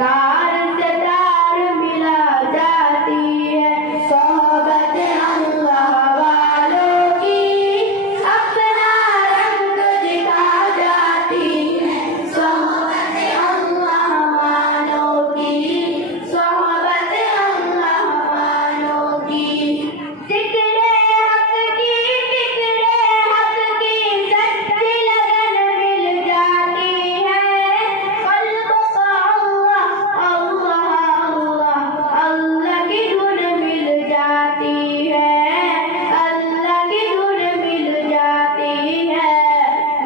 तार से तार मिला जाती है सोहबत अल्लाह वालों की, अपना रंग दिखा जाती है सोहबत अल्लाह वालों की, सोहबत अल्लाह वालों की। जिक्रे हक की सच्ची लगन मिल जाती है, कल्ब को अल्लाह अल्लाह अल्लाह की धुन मिल जाती है, अल्लाह की धुन मिल जाती है,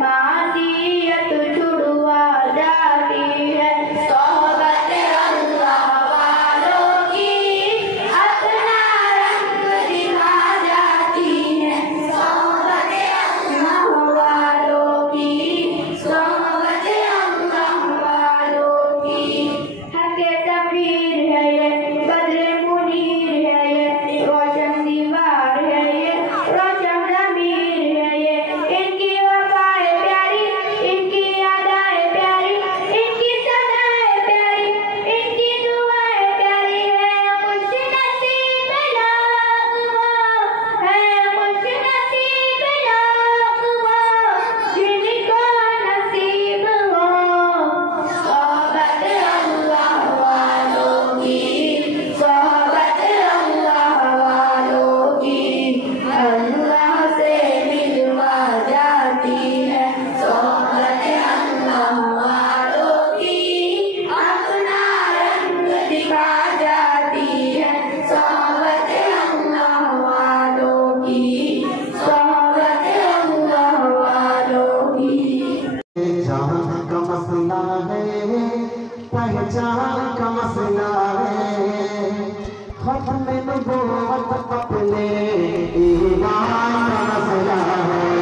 मासियत छुड़वा जाती है सोहबत अल्लाह वालों की, अपना रंग दिखा जाती है सोहबत अल्लाह वालों की, सोहबत अल्लाह वालों की। हक़े तबीर है ये, बद्रे मुनीर है ये, रोशन दीवार है ये, रोशन ज़मीर है ये। इनकी वफ़ाएं प्यारी, इनकी अदाएं प्यारी, इनकी सदाएं प्यारी, इनकी दुआएं प्यारी है। खुशनसीब लोग वो है, खुशनसीब लोग वो जिनको नसीब हो सोहबत अल्लाह वालों की, सोहबत अल्लाह वालों की। अल्लाह से मिलवा जाती है सोहबत अल्लाह वालों की, अपना रंग दिखा जाती है सोहबत अल्लाह वालों की, सोहबत अल्लाह वालों की। पहचान का मसला है, पहचान का मसला है, खत्म नबूवत अपने ईमान का मसला है।